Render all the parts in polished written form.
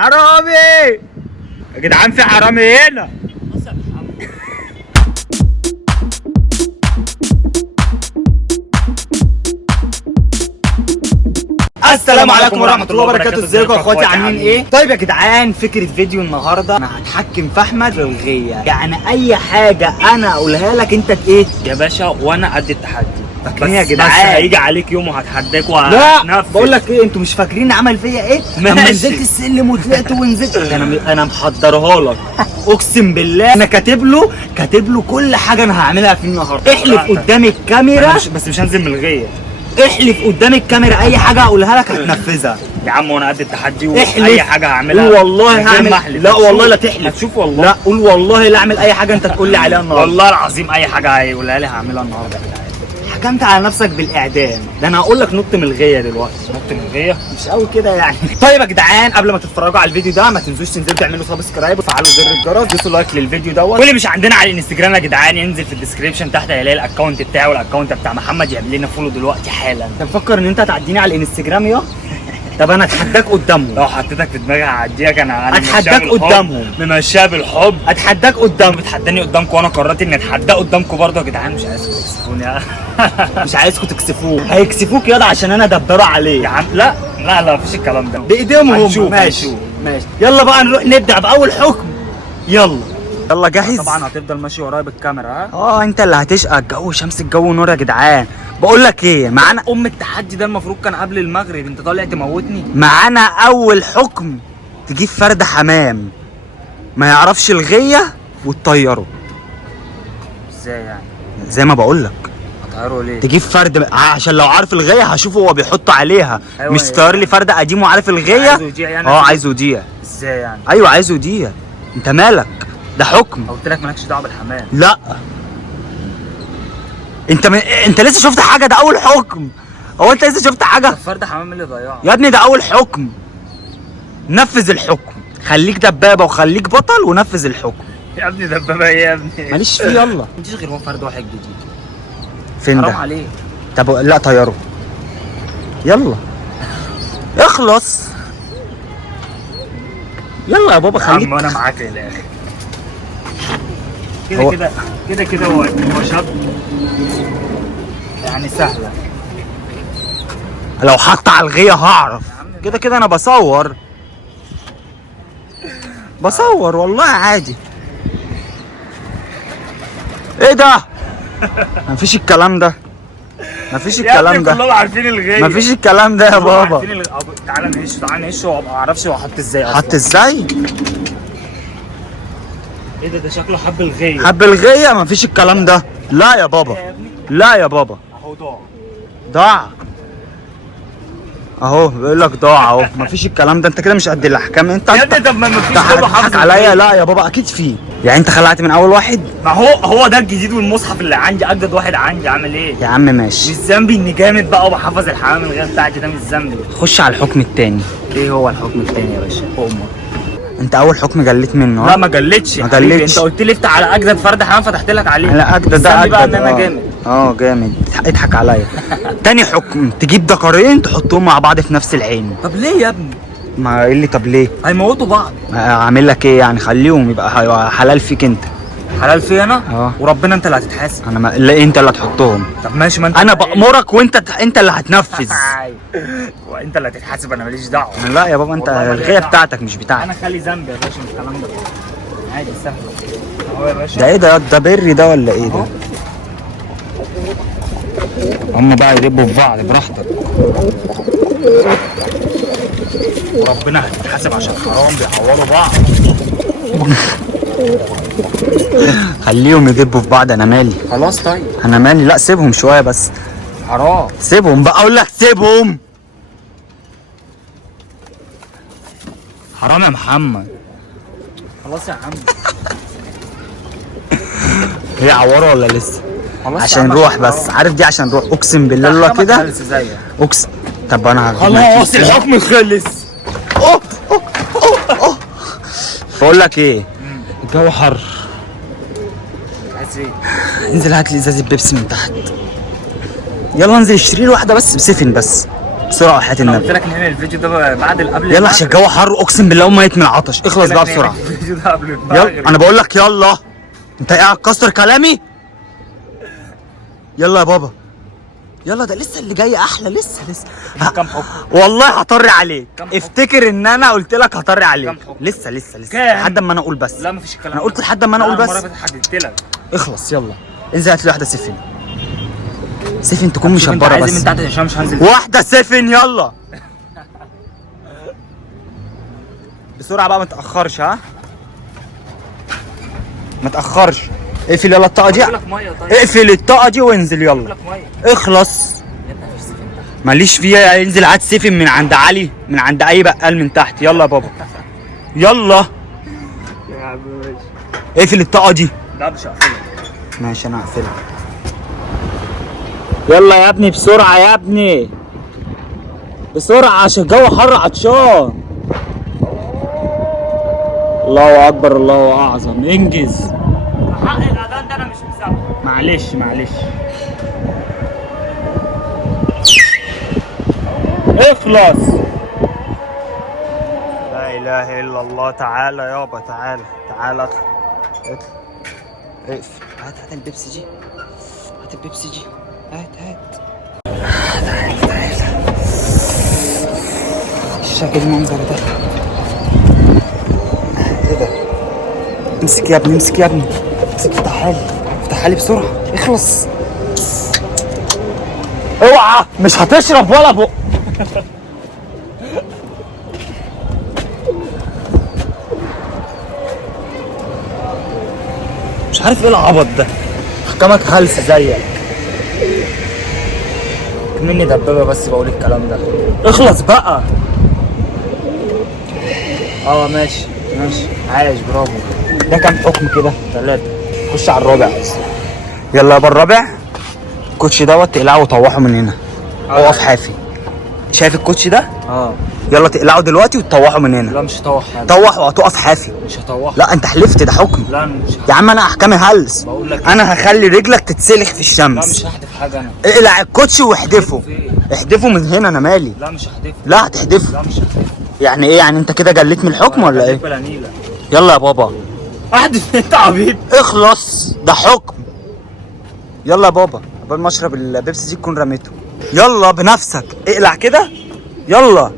حرامي يا جدعان، في حرامي هنا. السلام عليكم ورحمة الله وبركاته. ازيكم يا اخواتي، عاملين ايه؟ طيب يا جدعان، فكرة فيديو النهارده انا هتحكم في احمد في الغية، يعني اي حاجة انا اقولها لك انت ايه يا باشا، وانا قد التحدي. فاكرين يا جدعان؟ بس هيجي عليك يوم وهتحداك لا بقول لك ايه، انتوا مش فاكرين عمل فيا ايه؟ لما نزلت السلم وطلعت ونزلت انا محضرها لك اقسم بالله. انا كاتب له كل حاجه انا هعملها في النهارده. احلف قدام الكاميرا، بس مش هنزل من الغيه. احلف قدام الكاميرا، اي حاجه هقولها لك هتنفذها يا عم، وانا قد التحدي احلف. واي حاجه هعملها. قول والله هعمل. لا والله لا تحلف. هتشوف والله. لا قول والله لا اعمل اي حاجه انت تقول لي عليها النهارده. والله العظيم اي حاجه هيقولها لي هعملها النهارده. حكمت على نفسك بالاعدام. ده انا هقول لك نط من الغيه دلوقتي. نط من الغيه مش قوي كده يعني. طيب يا جدعان، قبل ما تتفرجوا على الفيديو ده ما تنسوش تنزلوا تعملوا سبسكرايب وتفعلوا زر الجرس، دوسوا لايك للفيديو دوت. واللي مش عندنا على الانستجرام يا جدعان ينزل في الديسكريبشن تحت، هيلاقي الاكونت بتاعي والاكونت بتاع محمد، يعمل لنا فولو دلوقتي حالا. انت مفكر ان انت هتعديني على الانستجرام يا؟ طب انا اتحداك قدامهم. لو حطيتك في دماغي هعديك. انا اتحداك قدامهم، ممشيها بالحب. اتحداك قدام. بتحداني قدامكم وانا قررت اني اتحدى قدامكم برضه يا جدعان. مش عايزكم تكسفوني. مش عايزكم تكسفوه. هيكسفوك ياض عشان انا دبابه عليه يا عم. لا مفيش الكلام ده. بايديهم هم. هنشوف. ماشي. يلا بقى نروح نبدأ بأول حكم. يلا جاهز؟ طبعا هتفضل ماشي ورايا بالكاميرا. ها انت اللي هتشقى الجو، شمس الجو نور يا جدعان. بقول لك ايه، معانا التحدي ده المفروض كان قبل المغرب، انت طالع تموتني. معانا اول حكم، تجيب فرد حمام ما يعرفش الغية وتطيره. ازاي يعني؟ زي ما بقول لك. هطيره ليه؟ تجيب فرد عشان لو عارف الغية هشوفه هو بيحط عليها. أيوة. مش تطير لي فرد قديم وعارف الغية. عايزه يضيع يعني؟ عايزه يضيع. ازاي يعني؟ ايوه عايزه يضيع. انت مالك؟ ده حكم. قلت لك مالكش دعوه بالحمام. لا انت لسه شفت حاجه؟ ده اول حكم. هو انت لسه شفت حاجه؟ فرد حمام اللي ضيعه يا ابني، ده اول حكم. نفذ الحكم. خليك دبابه وخليك بطل ونفذ الحكم. يا ابني دبابه ايه يا ابني؟ ماليش فيه. يلا مفيش غير هو فرد واحد جديد. فين ده؟ حرام عليك. طب لا طيره. يلا اخلص. يلا يا بابا خليك. يا عم انا معاك للاخر. هو- كده هو شاب يعني سهله. لو حط على الغيه هعرف. كده انا بصور والله عادي. ايه ده؟ مفيش الكلام ده. كلهم عارفين الغيه. مفيش الكلام ده يا بابا. تعالى نهشه وما اعرفش هو حط ازاي اصلا. حط ازاي؟ ايه ده شكله حب الغيه. حب الغيه. مفيش الكلام ده. لا يا بابا. اهو ضاع اهو. بيقول لك ضاع اهو. مفيش الكلام ده. انت كده مش قد الاحكام. انت يا ابني طب ما مفيش كله حافظ هتضحك عليا. لا يا بابا اكيد فيه. يعني انت خلعت من اول واحد؟ ما هو ده الجديد، والمصحف اللي عندي اجدد واحد عندي. عامل ايه يا عم ماشي. مش ذنبي اني جامد بقى وبحفظ الحمام الغيه بتاعتي، ده مش ذنبي. خش على الحكم التاني. ايه هو الحكم التاني يا باشا؟ انت اول حكم جليت منه. لا ما جلتش يا حبيبي. انت قلت لي افتح على اجدد فرد حمام فتحت لك عليه. لا اجدد ده اجدد. بقى ان انا جامد. جامد. اضحك عليا. تاني حكم، تجيب دكرين تحطهم مع بعض في نفس العين. طب ليه يا ابني؟ ما قال لي طب ليه؟ هيموتوا بعض. اعمل لك ايه يعني؟ خليهم يبقى حلال فيك انت. حلال فيا انا؟ وربنا انت اللي هتتحاسب. انا لا، انت اللي هتحطهم. طب ماشي، ما انت انا بأمرك وانت اللي هتنفذ. وانت اللي هتتحاسب، انا ماليش دعوه. لا يا بابا، انت الغيه بتاعتك مش بتاعتي. انا خلي ذنبي يا باشا، مش الكلام ده عادي سهل اهو يا باشا. ده ايه ده بري ده ولا ايه ده؟ هم بقى يدبوا في بعض براحتك. وربنا هتتحاسب عشان حرام بيعوروا بعض. خليهم يدبوا في بعض. انا مالي. خلاص طيب. انا مالي. لا سيبهم شويه بس. حرام. سيبهم بقى، اقول لك سيبهم. حرام يا محمد. خلاص يا عم. هي عوره ولا لسه؟ خلاص عشان نروح بس. عارف دي عشان نروح. اقسم بالله لا كده. اقسم. طب انا خلاص الحكم خلص. بقول لك ايه، الجو حر. عايز ايه؟ انزل هات لي ازازه بيبسي من تحت. يلا انزل اشتري لي واحده بس بسفن بس. بسرعه وحياه انا قلت النبي. لك نعمل الفيديو ده بعد قبل يلا عشان الجو حر اقسم بالله امي ميت من العطش. اخلص بقى بسرعه. الفيديو ده قبل يلا انا بقول لك يلا. انت قاعد تكسر كلامي. يلا يا بابا يلا، ده لسه اللي جاي احلى. لسه كام حكم؟ والله هطري عليك. كم حكم؟ افتكر ان انا قلت لك هطري عليك. كم حكم؟ لسه كام؟ لحد اما انا اقول بس. لا مفيش الكلام انا ده. قلت لحد اما انا اقول المره بس. اللي فاتت حددت لك. اخلص يلا. انزل هات لي واحده سفن. سفن تكون شوف انت مشبره عايز بس. من تحت عشان مش هنزل. واحده سفن يلا. بسرعه بقى ما تاخرش. ها ما تاخرش. اقفل يلا الطاقه دي. اجيب لك ميه طيب. اقفل الطاقه دي وانزل اجيب يلا. لك ميه. اخلص. يا ابني مفيش سفن تحت. ماليش فيها. انزل هات سفن من عند علي، من عند اي بقال من تحت. يلا يا بابا يلا. يا عم ماشي. اقفل الطاقه دي. لا مش هقفلها. ماشي انا هقفلها. يلا يا ابني بسرعه يا ابني بسرعه عشان الجو حر عطشان. الله اكبر الله اعظم. انجز. حق الاذان ده انا مش مسامح. معلش اخلص. لا اله الا الله. تعالى يابا تعالى اطلع. اقفل. هات البيبسي دي. هات البيبسي دي. هات تعالى. شكل المنظر ده. ايه ده؟ امسك يا ابني افتحها لي بسرعه. اخلص. اوعى مش هتشرب ولا بق. مش عارف ايه العبط ده. احكامك هلس زيك. مني دبابه بس بقول الكلام ده. اخلص بقى. ماشي عايش برافو. ده كام حكم كده؟ 3. خش على الرابع اصلا. يلا يابا الرابع. الكوتشي دوت تقلعه وطوحه من هنا. اقف حافي. شايف الكوتشي ده؟ يلا تقلعه دلوقتي وتطوحه من هنا. لا مش هطوح حاجه. طوح وهتقف حافي. مش هطوح. لا انت حلفت ده حكم. لا انا مش يا عم انا احكامي هلس. بقول لك انا هخلي رجلك تتسلخ في لا الشمس. مش هحدف حاجه انا. اقلع الكوتشي واحدفه. فين؟ احدفه من هنا انا مالي. لا مش هحدفه. لا هتحدفه. لا مش هحدفه. يعني ايه يعني انت كده جليت من الحكم ولا ايه؟ بلانيلا. يلا يا بابا. احدف انت عبيط. اخلص ده حكم. يلا يا بابا قبل ما اشرب البيبسي دي تكون رميته. يلا بنفسك اقلع كده. يلا.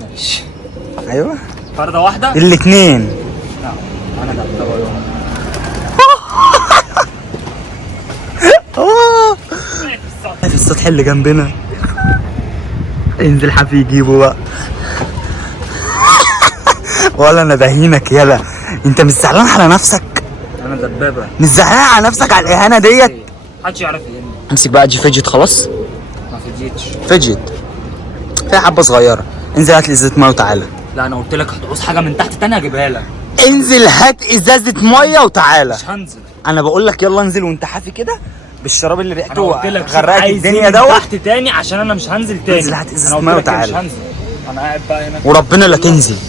ماشي. ايوه فرده واحده. الاتنين. لا انا دبابه. في السطح اللي جنبنا. انزل حافي يجيبه بقى. ولا انا بهينك يلا. انت مش زعلان على نفسك؟ انا دبابه. مش زعلان على نفسك على الاهانه ديت؟ محدش يعرف يهمني. امسك بقى دي فيدجت خلاص. ما فيديتش. فيدجت فيها حبه صغيره. انزل هات لي ازازه ميه وتعالى. لا انا قلت لك هتعوز حاجه من تحت تاني هجيبها لك. انزل هات ازازه ميه وتعالى. مش هنزل. انا بقول لك يلا انزل وانت حافي كده بالشراب اللي انا ريحته قلت لك غرقت عايز الدنيا من دوت. تحت تاني عشان انا مش هنزل تاني. انزل هات ازازة انا مية قلت لك وتعالى. مش هنزل. انا قاعد بقى هنا. وربنا لا تنزل. ما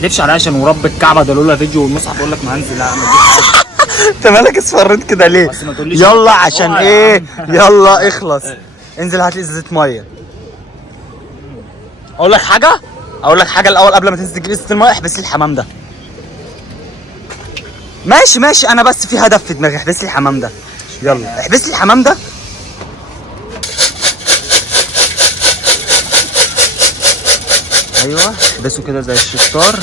تحلفش عليا عشان ورب الكعبه ده لولا فيديو والمصحف بقول لك ما هنزل. لا ما تجيش حاجه. انت مالك اصفريت كده ليه؟ بس ما تقوليش يلا عشان اوعى يا ايه؟ عم. يلا اخلص. انزل هات لي ازازه ميه. اقول لك حاجه الاول قبل ما تنزل تجيب ازازه الميه. احبس لي الحمام ده. ماشي انا بس في هدف في دماغي. احبس لي الحمام ده. يلا احبس لي الحمام ده. ايوه احبسه كده زي الشطار.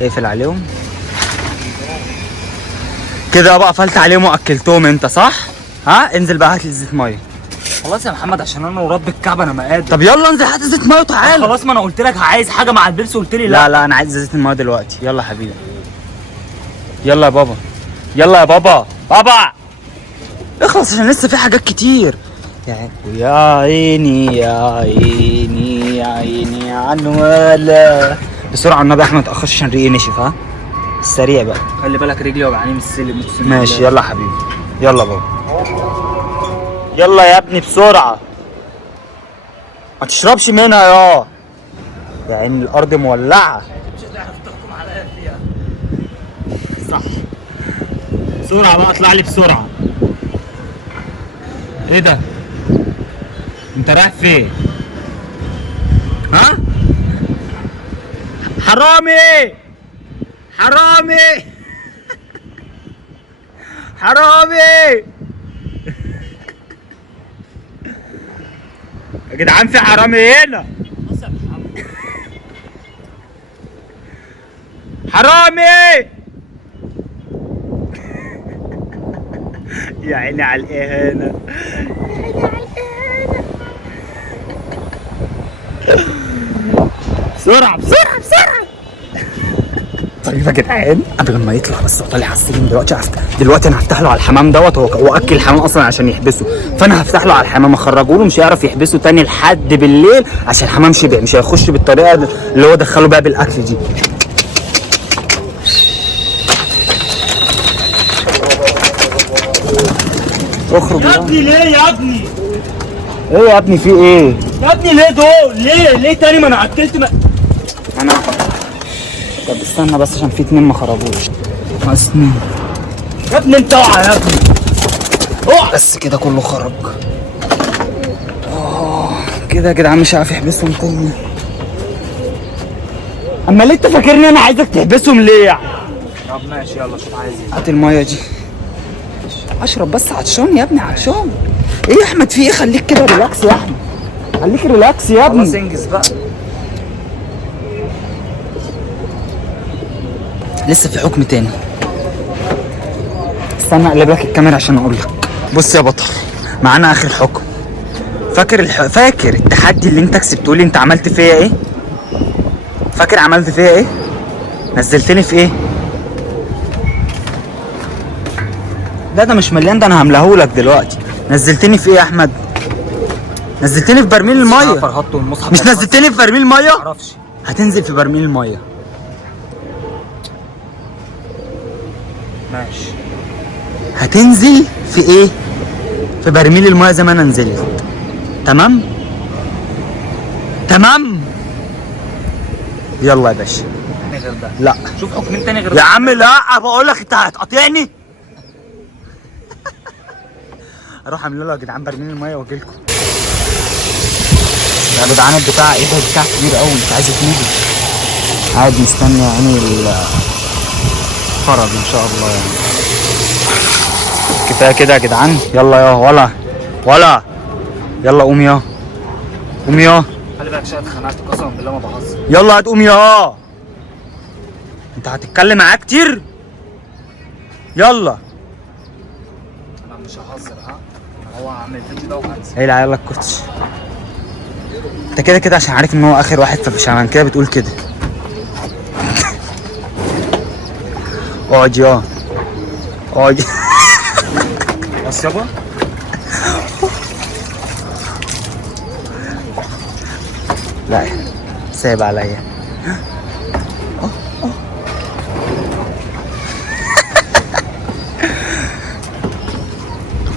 اقفل عليهم كده بقى. قفلت عليهم واكلتهم انت صح؟ ها انزل بقى هات لي ازازه ميه. خلاص يا محمد عشان انا ورب الكعبه انا ما قادر. طب يلا انزل هات ازازه ميه وتعالى. خلاص ما انا قلت لك عايز حاجه مع البيبسي قلت لي لا. لا انا عايز ازازه الميه دلوقتي. يلا يا حبيبي. يلا يا بابا. بابا اخلص عشان لسه في حاجات كتير. يا عيني عن ولا. بسرعه النبي يا احمد ما تاخرش عشان ريقي نشف. ها السريع بقى. خلي بالك رجلي وجعاني من السلم. اقسم ماشي بالله. يلا يا حبيبي. يلا بابا. يلا يا ابني بسرعه. ما تشربش منها يا عين الارض مولعه. مش هتعرف تحكم عليا فيها. صح. بسرعه بقى، اطلع لي بسرعه. ايه ده؟ انت رايح فين؟ ها؟ حرامي حرامي حرامي يا جدعان، في حرامي هنا. حرامي يا عيني على الاهانه. بسرعه بسرعه بسرعه. طيب يا جدعان، قبل ما يطلع بس طالع على السلم دلوقتي انا هفتح له على الحمام دوت. هو اكل الحمام اصلا عشان يحبسه، فانا هفتح له على الحمام اخرجه له، مش هيعرف يحبسه تاني لحد بالليل عشان الحمام شبع، مش هيخش بالطريقه اللي هو دخله بقى بالاكل دي. اخرج يا ابني ليه يا ابني؟ ايه يا ابني في ايه؟ يا ابني ليه دول؟ ليه تاني؟ ما انا اكلت انا طب استنى بس عشان في 2 ما خرجوش. ناقص 2. يا ابني انت اوعى يا ابني، اوعى. بس كده كله خرج. كده يا جدعان مش عارف يحبسهم تاني. اما ليه انت فاكرني انا عايزك تحبسهم ليه يعني؟ طب ماشي يلا شوف عايز ايه. هات المايه دي اشرب بس، عطشان يا ابني عطشان. ايه يا احمد في ايه؟ خليك كده ريلاكس يا احمد، خليك ريلاكس يا خلاص ابني. انجز بقى. لسه في حكم تاني. استنى اقلب لك الكاميرا عشان اقول لك. بص يا بطل، معانا اخر حكم. فاكر التحدي اللي انت كسبته لي؟ انت عملت فيا ايه؟ فاكر عملت فيا ايه؟ نزلتني في ايه؟ ده مش مليان، ده انا هملهولك دلوقتي. نزلتني في ايه يا احمد؟ نزلتني في برميل الميه. فرهطت والمصحف مش نزلتني في برميل الميه؟ معرفش. هتنزل في برميل الميه. ماشي. هتنزل في ايه؟ في برميل الميه زي ما انا نزلت. تمام؟ تمام؟ يلا يا باشا. غير ده. لا شوف حكمين تاني غير يا عم، لا بقول لك انت هتقاطعني. اروح اعمل له يا جدعان برميل الميه واجي لكم. يا جدعان البتاع ايه ده؟ بتاع كبير قوي، انت عايز تموت. قاعد مستني يعني الفرج ان شاء الله يعني. كفايه كده يا جدعان. يلا يا ولا يلا قوم يا خلي بالك شويه اتخنقت قسما بالله ما بهزر. يلا هتقوم يا. انت هتتكلم معاه كتير. يلا. انا مش ههزر ها، هو هعمل الفيديو ده وهنزل. ايه العيال الكوتش. انت كده عشان عارف ان هو اخر واحد، فعشان كده بتقول كده. اقعد يا اقعد. بس يابا لا سايب عليا.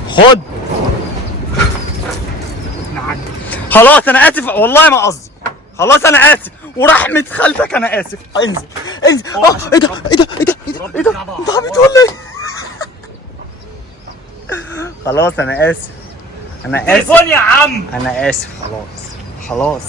خد. خلاص انا اسف والله ما قصدي. خلاص انا اسف ورحمة خالتك انا اسف. انزل. ايه ده انت عبيط ولا ايه؟ خلاص انا اسف. تليفون يا عم. انا اسف خلاص.